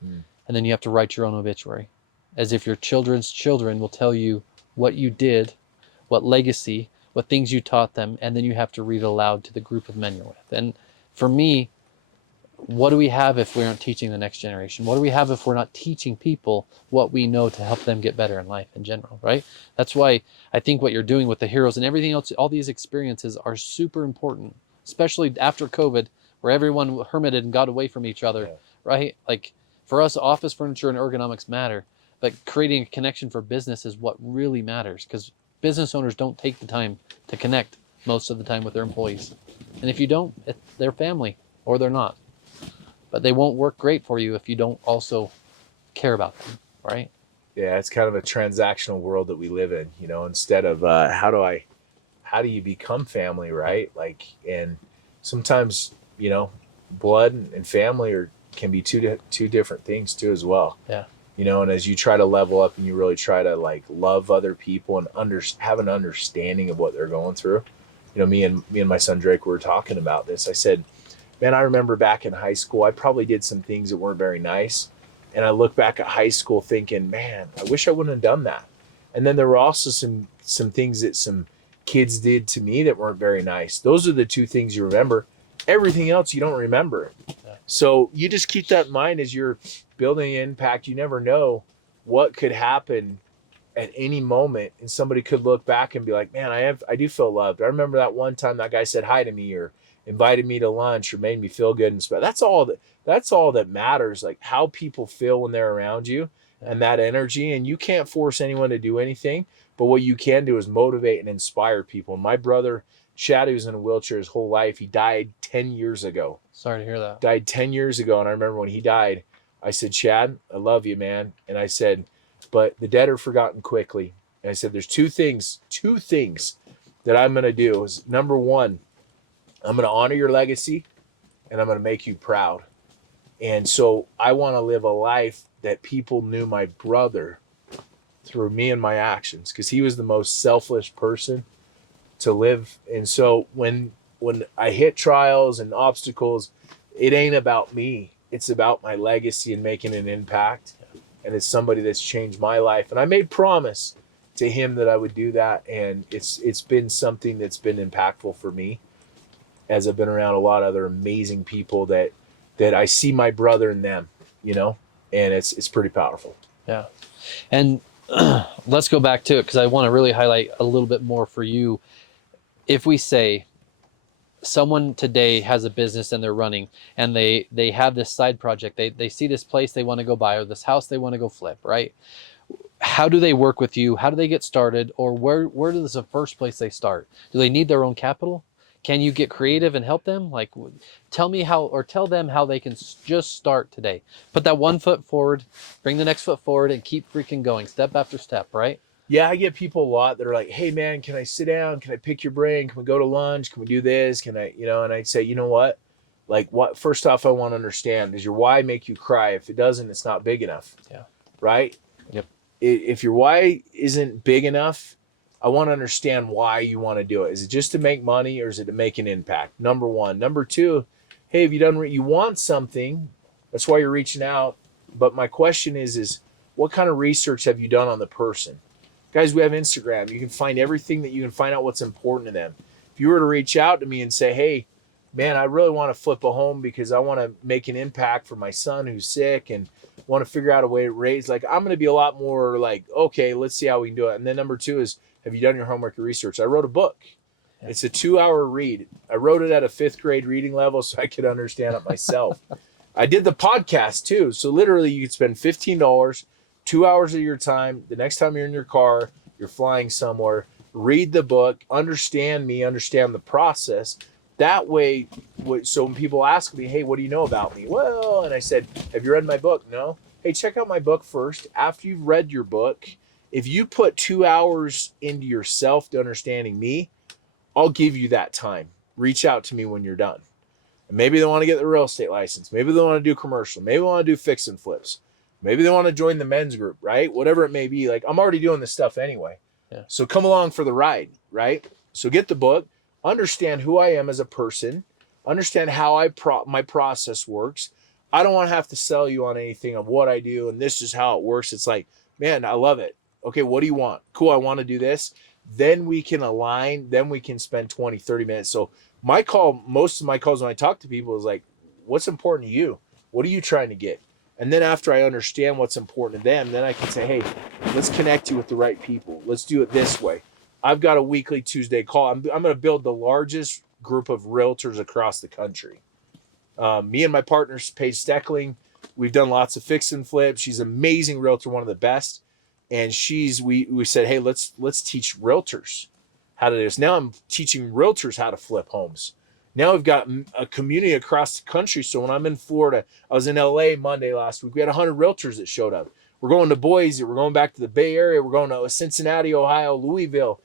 And then you have to write your own obituary, as if your children's children will tell you what you did, what legacy, what things you taught them, and then you have to read it aloud to the group of men you're with. And for me, what do we have if we aren't teaching the next generation? What do we have if we're not teaching people what we know to help them get better in life in general, right? That's why I think what you're doing with the heroes and everything else, all these experiences are super important, especially after COVID, where everyone hermited and got away from each other, right? Like for us, office furniture and ergonomics matter, but creating a connection for business is what really matters, because business owners don't take the time to connect most of the time with their employees. And if you don't, they're family or they're not. But they won't work great for you if you don't also care about them, right? Yeah, it's kind of a transactional world that we live in, you know, instead of how do you become family, right? Like, and sometimes, you know, blood and family can be two different things too as well. Yeah. You know, and as you try to level up and you really try to like love other people and have an understanding of what they're going through. You know, me and my son Drake, we were talking about this. I said, man, I remember back in high school, I probably did some things that weren't very nice. And I look back at high school thinking, man, I wish I wouldn't have done that. And then there were also some things that some kids did to me that weren't very nice. Those are the two things you remember. Everything else you don't remember. Yeah. So you just keep that in mind as you're building an impact. You never know what could happen at any moment. And somebody could look back and be like, man, I do feel loved. I remember that one time that guy said hi to me or invited me to lunch or made me feel good and stuff. That's all that matters, like how people feel when they're around you and that energy. And you can't force anyone to do anything, but what you can do is motivate and inspire people. My brother Chad, who's in a wheelchair his whole life, he died 10 years ago. Sorry to hear that. Died 10 years ago. And I remember when he died, I said, Chad, I love you, man. And I said, but the dead are forgotten quickly. And I said, there's two things that I'm going to do is, number one, I'm going to honor your legacy and I'm going to make you proud. And so I want to live a life that people knew my brother through me and my actions, because he was the most selfless person to live. And so when I hit trials and obstacles, it ain't about me. It's about my legacy and making an impact. And it's somebody that's changed my life. And I made promise to him that I would do that. And it's been something that's been impactful for me, as I've been around a lot of other amazing people that I see my brother in them, you know, and it's pretty powerful. Yeah. And let's go back to it, because I want to really highlight a little bit more for you. If we say someone today has a business and they're running and they have this side project, they see this place they want to go buy or this house they want to go flip, right? How do they work with you? How do they get started? Or where does the first place they start? Do they need their own capital? Can you get creative and help them? Like, tell them how they can just start today. Put that one foot forward, bring the next foot forward, and keep freaking going, step after step, right? Yeah, I get people a lot that are like, hey man, can I sit down? Can I pick your brain? Can we go to lunch? Can we do this? Can I, you know, and I'd say, you know what? Like, what, first off, I want to understand, does your why make you cry? If it doesn't, it's not big enough. Yeah. Right? Yep. If your why isn't big enough, I want to understand why you want to do it. Is it just to make money or is it to make an impact? Number one. Number two, hey, have you done, you want something, that's why you're reaching out. But my question is what kind of research have you done on the person? Guys, we have Instagram. You can find everything that you can find out what's important to them. If you were to reach out to me and say, hey, man, I really want to flip a home because I want to make an impact for my son who's sick and want to figure out a way to raise, like, I'm going to be a lot more like, okay, let's see how we can do it. And then number two is, have you done your homework or research? I wrote a book. Yeah. It's a 2-hour read. I wrote it at a 5th grade reading level so I could understand it myself. I did the podcast too. So literally you could spend $15, 2 hours of your time. The next time you're in your car, you're flying somewhere, read the book, understand me, understand the process. That way, so when people ask me, hey, what do you know about me? Well, and I said, have you read my book? No. Hey, check out my book first. After you've read your book, if you put 2 hours into yourself to understanding me, I'll give you that time. Reach out to me when you're done. And maybe they want to get the real estate license. Maybe they want to do commercial. Maybe they want to do fix and flips. Maybe they want to join the men's group, right? Whatever it may be. Like, I'm already doing this stuff anyway. Yeah. So come along for the ride, right? So get the book, understand who I am as a person, understand how my process works. I don't want to have to sell you on anything of what I do and this is how it works. It's like, man, I love it. Okay, what do you want? Cool, I want to do this. Then we can align. Then we can spend 20, 30 minutes. So most of my calls when I talk to people is like, what's important to you? What are you trying to get? And then after I understand what's important to them, then I can say, hey, let's connect you with the right people. Let's do it this way. I've got a weekly Tuesday call. I'm going to build the largest group of realtors across the country. Me and my partner, Paige Steckling, we've done lots of fix and flip. She's an amazing realtor, one of the best. And we said, hey, let's teach realtors how to do this. Now I'm teaching realtors how to flip homes. Now we've got a community across the country. So when I'm in Florida, I was in LA Monday last week. We had 100 realtors that showed up. We're going to Boise. We're going back to the Bay Area. We're going to Cincinnati, Ohio, Louisville,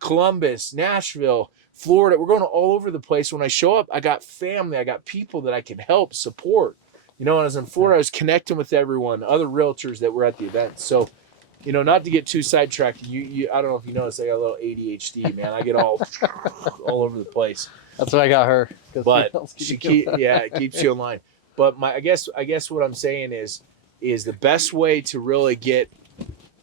Columbus, Nashville, Florida. We're going all over the place. When I show up, I got family. I got people that I can help, support. When I was in Florida, I was connecting with everyone, other realtors that were at the event. So, not to get too sidetracked. I don't know if you noticed, I got a little ADHD, man. I get all over the place. That's why I got her. But it keeps you in line. But I guess what I'm saying is the best way to really get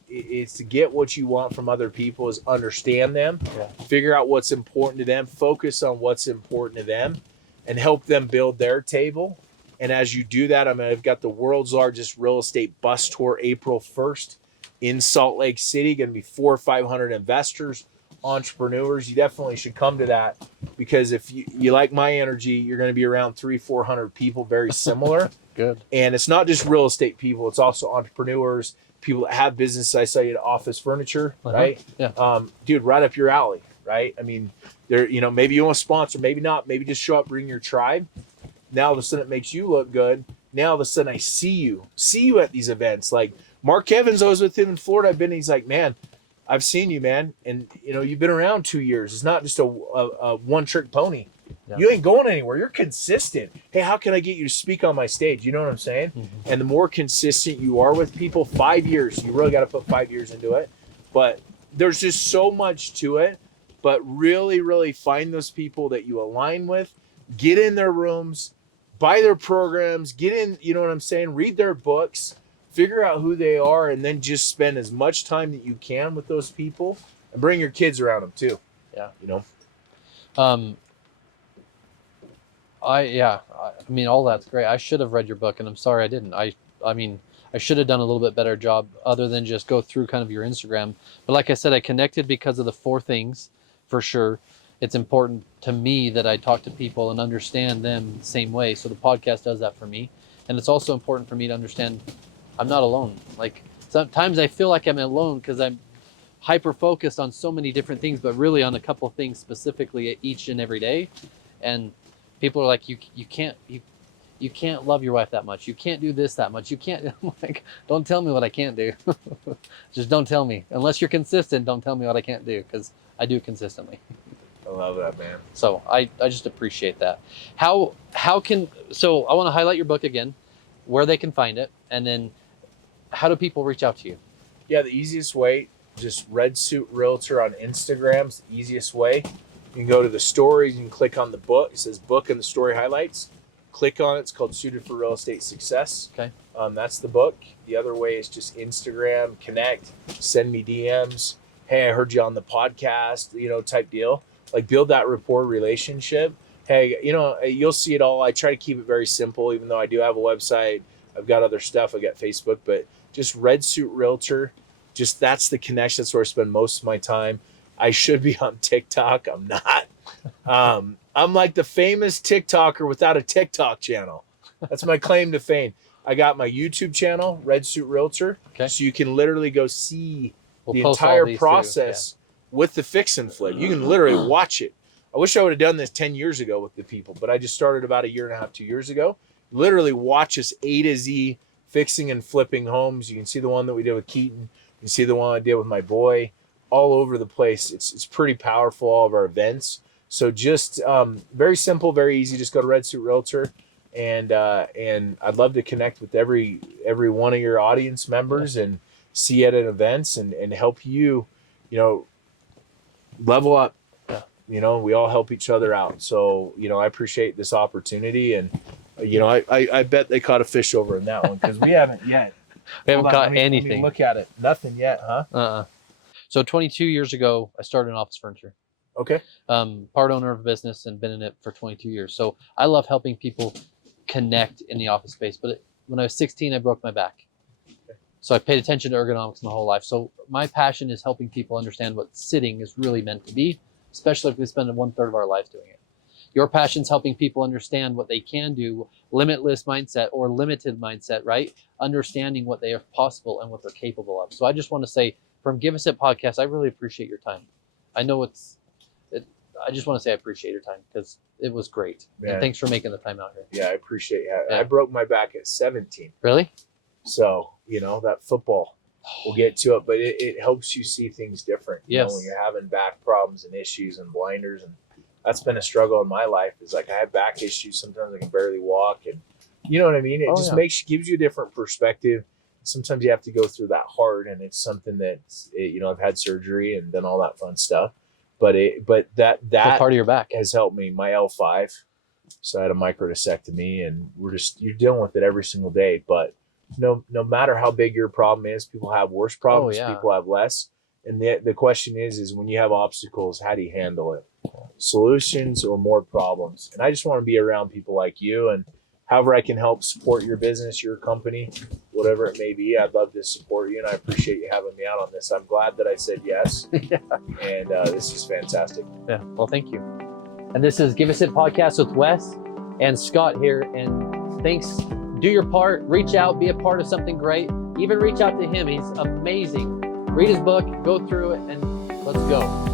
what you want from other people is understand them, figure out what's important to them, focus on what's important to them, and help them build their table. And as you do that, I've got the world's largest real estate bus tour April 1st in Salt Lake City. Going to be 400 or 500 investors, entrepreneurs. You definitely should come to that, because if you like my energy, you're going to be around 300-400 people very similar. Good. And it's not just real estate people, it's also entrepreneurs, people that have business. I saw you at Office Furniture, right? Yeah. Dude, right up your alley, right? There, maybe you want to sponsor, maybe not, maybe just show up, bring your tribe. Now all of a sudden it makes you look good. Now all of a sudden I see you at these events. Like Mark Evans, I was with him in Florida. He's like, man, I've seen you, man. And you've been around 2 years. It's not just a one trick pony. Yeah. You ain't going anywhere. You're consistent. Hey, how can I get you to speak on my stage? You know what I'm saying? Mm-hmm. And the more consistent you are with people, 5 years, you really got to put 5 years into it. But there's just so much to it. But really, really find those people that you align with, get in their rooms, buy their programs, get in, you know what I'm saying? Read their books, figure out who they are, and then just spend as much time that you can with those people, and bring your kids around them too. Yeah. All that's great. I should have read your book, and I'm sorry I didn't. I should have done a little bit better job other than just go through kind of your Instagram. But like I said, I connected because of the 4 things for sure. It's important to me that I talk to people and understand them the same way. So the podcast does that for me. And it's also important for me to understand I'm not alone. Like sometimes I feel like I'm alone because I'm hyper focused on so many different things, but really on a couple of things specifically each and every day. And people are like, you can't love your wife that much. You can't do this that much. You can't. I'm like, don't tell me what I can't do. Just don't tell me. Unless you're consistent, don't tell me what I can't do, because I do it consistently. I love that, man. So I just appreciate that. So I want to highlight your book again, where they can find it, and then how do people reach out to you? Yeah, the easiest way, just Red Suit Realtor on Instagram is the easiest way. You can go to the stories, you can click on the book. It says book and the story highlights. Click on it. It's called Suited for Real Estate Success. Okay. That's the book. The other way is just Instagram, connect, send me DMs. Hey, I heard you on the podcast, type deal. Like build that rapport relationship. Hey, you'll see it all. I try to keep it very simple, even though I do have a website. I've got other stuff. I got Facebook, but just Red Suit Realtor. Just that's the connection. That's where I spend most of my time. I should be on TikTok. I'm not. I'm like the famous TikToker without a TikTok channel. That's my claim to fame. I got my YouTube channel, Red Suit Realtor. Okay. So you can literally go see the entire process with the fix and flip. You can literally watch it. I wish I would have done this 10 years ago with the people, but I just started about a year and a half, 2 years ago. Literally watch us A to Z fixing and flipping homes. You can see the one that we did with Keaton. You can see the one I did with my boy. all over the place. It's pretty powerful, all of our events. So just very simple, very easy. Just go to Red Suit Realtor, and I'd love to connect with every one of your audience members and see you at events and help you, level up. We all help each other out. So, I appreciate this opportunity, and I bet they caught a fish over in that one, because we haven't yet. We haven't caught Let me anything. look at it. Nothing yet, huh? So 22 years ago, I started in office furniture. Okay. Part owner of a business and been in it for 22 years. So I love helping people connect in the office space. But when I was 16, I broke my back. So I paid attention to ergonomics my whole life. So my passion is helping people understand what sitting is really meant to be, especially if we spend 1/3 of our lives doing it. Your passion's helping people understand what they can do, limitless mindset or limited mindset, right? Understanding what they are possible and what they're capable of. So I just want to say, from Give Us It podcast, I really appreciate your time. I know I just want to say I appreciate your time, because it was great. Man. And thanks for making the time out here. Yeah, I appreciate it. Yeah. I broke my back at 17. Really? So, that football, we'll get to it, but it helps you see things different. Yes. When you're having back problems and issues and blinders, and that's been a struggle in my life. Is like I have back issues. Sometimes I can barely walk, and you know what I mean? It just gives you a different perspective. Sometimes you have to go through that hard, and it's something that, I've had surgery and done all that fun stuff, but that What part of your back has helped me. My L5, so I had a microdiscectomy, and you're dealing with it every single day. But no matter how big your problem is, people have worse problems. People have less. And the question is when you have obstacles, how do you handle it? Solutions or more problems? And I just want to be around people like you, and however I can help support your business, your company, whatever it may be, I'd love to support you. And I appreciate you having me out on this. I'm glad that I said yes. Yeah. And this is fantastic. Yeah. Well, thank you. And this is Give Us It podcast with Wes and Scott here. And thanks. Do your part. Reach out. Be a part of something great. Even reach out to him. He's amazing. Read his book. Go through it. And let's go.